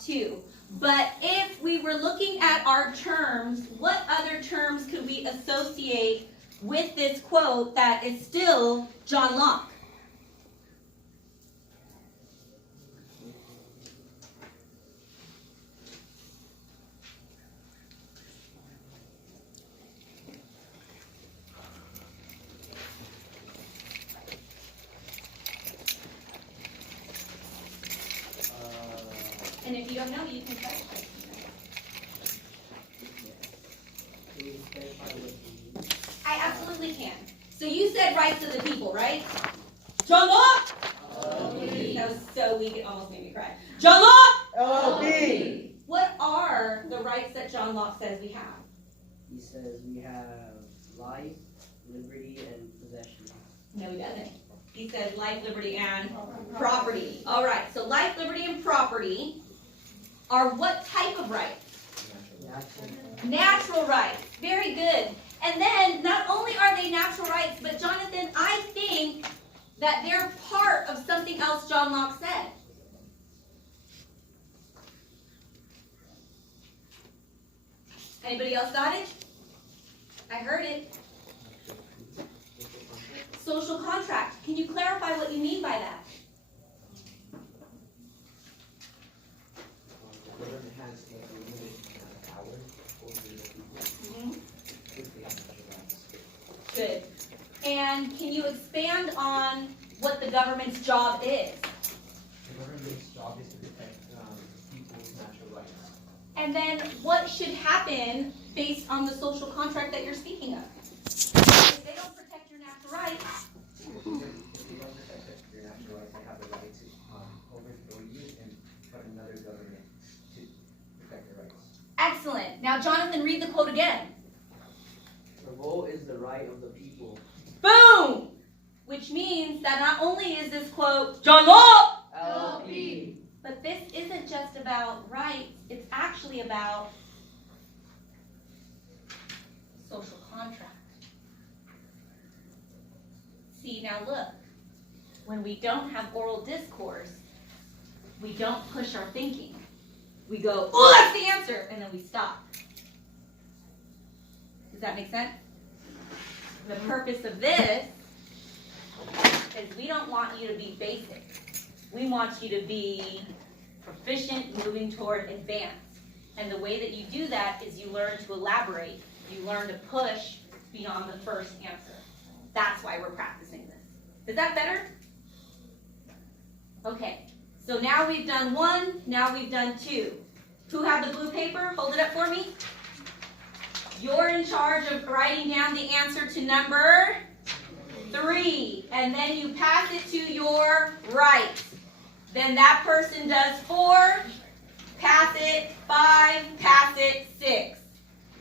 off too. But if we were looking at our terms, what other terms could we associate with this quote that is still John Locke? And if you don't know, you can try it. I absolutely can. So you said rights of the people, right? John Locke? That was so weak, it almost made me cry. John Locke? LP. What are the rights that John Locke says we have? He says we have life, liberty, and possession. No, he doesn't. He says life, liberty, and property. All right, so life, liberty, and property are what type of rights? Natural rights. Very good. And then, not only are they natural rights, but Jonathan, I think that they're part of something else John Locke said. Anybody else got it? I heard it. Social contract. Can you clarify what you mean by that? The government has a limited power over the people. If they have natural rights. Good. And can you expand on what the government's job is? The government's job is to protect people's natural rights. And then what should happen based on the social contract that you're speaking of? If they don't protect your natural rights, If they don't protect your natural rights, they have the right to overthrow you and put another government to protect your rights. excellent. Now, Jonathan, read the quote again. The vote is the right of the people. Boom! Which means that not only is this quote John Locke, LP. but this isn't just about rights, it's actually about social contract. See, now look, when we don't have oral discourse, we don't push our thinking. We go, oh, that's the answer, and then we stop. Does that make sense? The purpose of this is we don't want you to be basic. We want you to be proficient, moving toward advanced. And the way that you do that is you learn to elaborate. You learn to push beyond the first answer. That's why we're practicing this. Is that better? Okay, so now we've done 1, now we've done 2. Who have the blue paper? Hold it up for me. You're in charge of writing down the answer to number 3. And then you pass it to your right. Then that person does 4, pass it, 5, pass it, 6.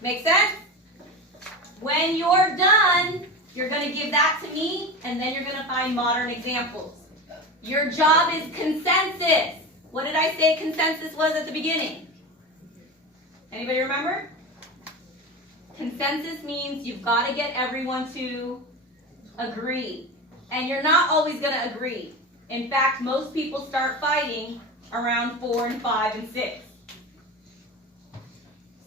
Make sense? When you're done, you're going to give that to me, and then you're going to find modern examples. Your job is consensus. What did I say consensus was at the beginning? Anybody remember? Consensus means you've got to get everyone to agree. And you're not always going to agree. In fact, most people start fighting around 4 and 5 and 6.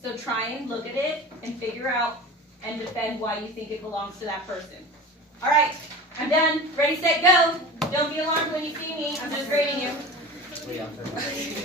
So try and look at it and figure out and defend why you think it belongs to that person. All right, I'm done. Ready, set, go. Don't be alarmed when you see me. I'm just grading you. Wait, I'm sorry.